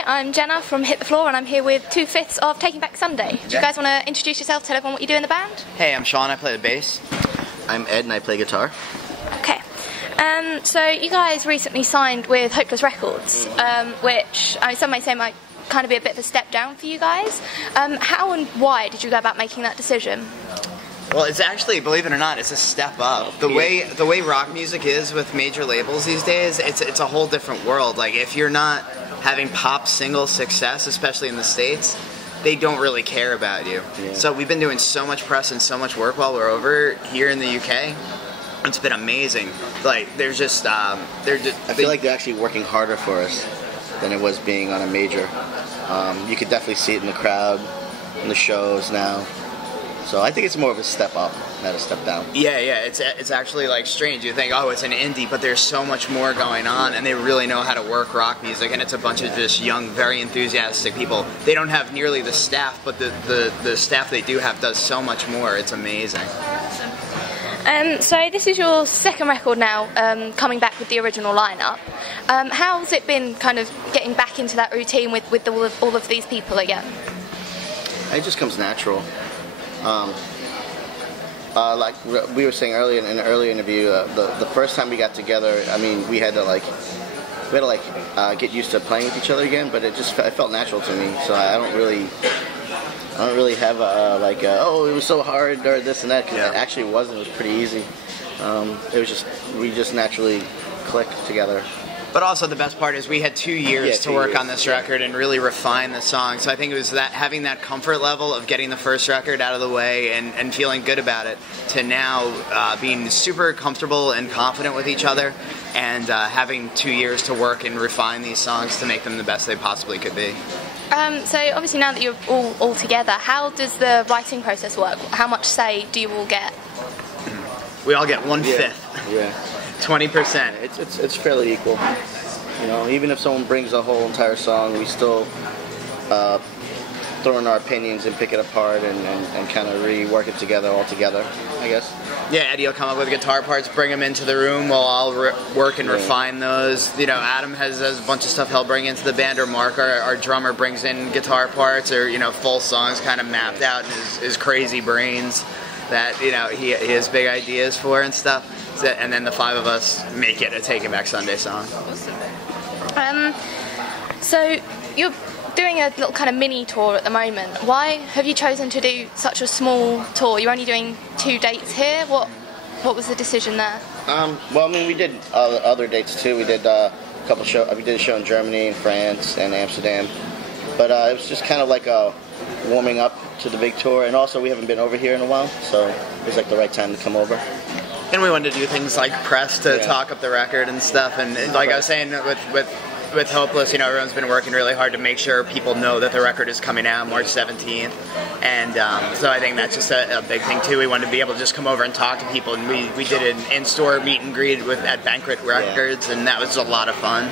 Hi, I'm Jenna from Hit the Floor, and I'm here with 2/5 of Taking Back Sunday. Do you guys want to introduce yourself, tell everyone what you do in the band? Hey, I'm Sean, I play the bass. I'm Ed and I play guitar. Okay. So you guys recently signed with Hopeless Records, which some may say might kind of be a bit of a step down for you guys. How and why did you go about making that decision? Well, it's actually, believe it or not, it's a step up. The way rock music is with major labels these days, it's a whole different world. Like, if you're not having pop single success, especially in the States, they don't really care about you. Yeah. So we've been doing so much press and so much work while we're over here in the UK. It's been amazing. Like, there's just, I feel like they're actually working harder for us than it was being on a major. You could definitely see it in the crowd, in the shows now. So I think it's more of a step up, not a step down. Yeah, it's actually like strange. You think, oh, it's an indie, but there's so much more going on, and they really know how to work rock music, and it's a bunch of just young, very enthusiastic people. They don't have nearly the staff, but the staff they do have does so much more. It's amazing. So this is your second record now, coming back with the original lineup. How's it been kind of getting back into that routine with all of these people again? It just comes natural. Like we were saying earlier in an earlier interview, the first time we got together, I mean, we had to get used to playing with each other again, but it felt natural to me. So I don't really have oh, it was so hard or this and that, because it actually wasn't. It was pretty easy. We just naturally clicked together. But also the best part is we had 2 years to work on this record and really refine the song. So I think it was that having that comfort level of getting the first record out of the way and feeling good about it, to now being super comfortable and confident with each other, and having 2 years to work and refine these songs to make them the best they possibly could be. So obviously now that you're all together, how does the writing process work? How much say do you all get? We all get 1/5. Yeah. 20%. It's fairly equal. You know, even if someone brings a whole entire song, we still throw in our opinions and pick it apart and kind of rework it together all together, I guess. Yeah, Eddie will come up with guitar parts, bring them into the room, we'll all work and refine those. You know, Adam has a bunch of stuff he'll bring into the band, or Mark, our drummer, brings in guitar parts, or, you know, full songs kind of mapped out in his crazy brains that, you know, he has big ideas for and stuff. And then the five of us make it a Taking Back Sunday song. Awesome. So you're doing a little kind of mini tour at the moment. Why have you chosen to do such a small tour? You're only doing 2 dates here. What was the decision there? Well, I mean, we did other dates too. We did a couple shows. We did a show in Germany, and France, and Amsterdam. But it was just kind of like a warming up to the big tour, and also we haven't been over here in a while, so it was like the right time to come over. And we wanted to do things like press to talk up the record and stuff, and like I was saying with Hopeless, you know, everyone's been working really hard to make sure people know that the record is coming out March 17th, and so I think that's just a big thing too. We wanted to be able to just come over and talk to people, and we did an in-store meet and greet at Banquet Records, and that was a lot of fun.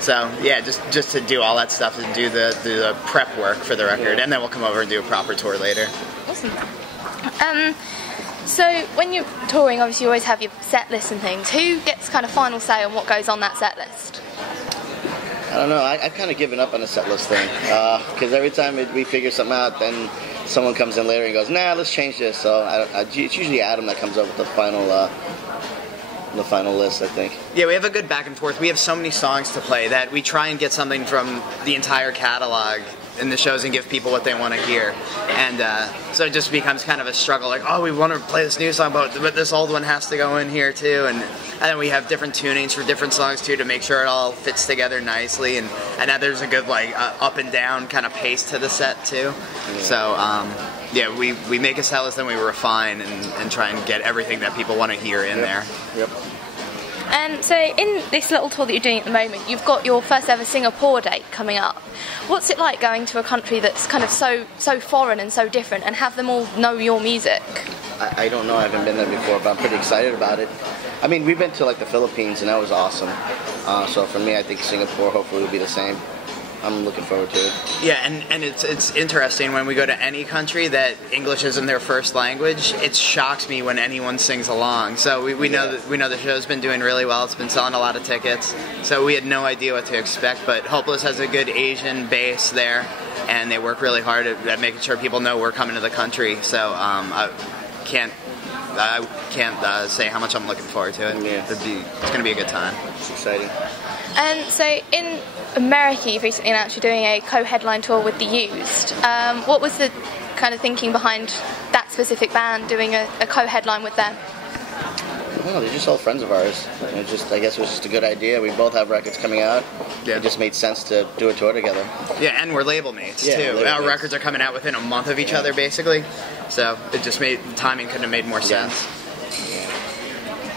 So yeah, just to do all that stuff and do the prep work for the record, and then we'll come over and do a proper tour later. Awesome. So when you're touring, obviously you always have your set list and things. Who gets kind of final say on what goes on that set list? I don't know. I've kind of given up on the set list thing, because every time we figure something out, then someone comes in later and goes, "Nah, let's change this." So it's usually Adam that comes up with the final list, I think. Yeah, we have a good back and forth. We have so many songs to play that we try and get something from the entire catalog in the shows and give people what they want to hear. And so it just becomes kind of a struggle, like, oh, we want to play this new song, but this old one has to go in here too. And then we have different tunings for different songs too to make sure it all fits together nicely. And now there's a good up and down kind of pace to the set too. Yeah. So yeah, we make a set list, then we refine and try and get everything that people want to hear in there. Yep. And so in this little tour that you're doing at the moment, you've got your first ever Singapore date coming up. What's it like going to a country that's kind of so foreign and so different, and have them all know your music? I don't know, I haven't been there before, but I'm pretty excited about it. I mean, we've been to like the Philippines, and that was awesome. So for me, I think Singapore hopefully will be the same. I'm looking forward to it. Yeah, and it's interesting when we go to any country that English isn't their first language. It shocks me when anyone sings along. So we know the show's been doing really well. It's been selling a lot of tickets. So we had no idea what to expect. But Hopeless has a good Asian base there, and they work really hard at making sure people know we're coming to the country. So I can't say how much I'm looking forward to it. Yeah. It's going to be a good time. It's exciting. And so in America, you've recently announced you're doing a co-headline tour with The Used. What was the kind of thinking behind that specific band doing a co-headline with them? No, they're just all friends of ours. I guess it was just a good idea. We both have records coming out. Yeah. It just made sense to do a tour together. Yeah, and we're label mates Yeah, too. label Our mates. records are coming out within a month of each other, basically. So it just made timing couldn't have made more sense.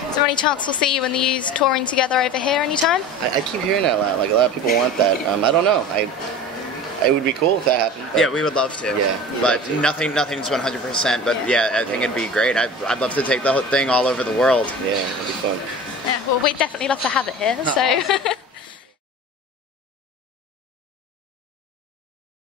Is there any chance we'll see you and The Used touring together over here anytime? I keep hearing that a lot. Like, a lot of people want that. I don't know. It would be cool if that happened. But Yeah, we would love to. Yeah, we'd but love to. nothing's 100%. But yeah, I think it'd be great. I'd love to take the whole thing all over the world. Yeah, it'd be fun. Yeah, well, we'd definitely love to have it here, so...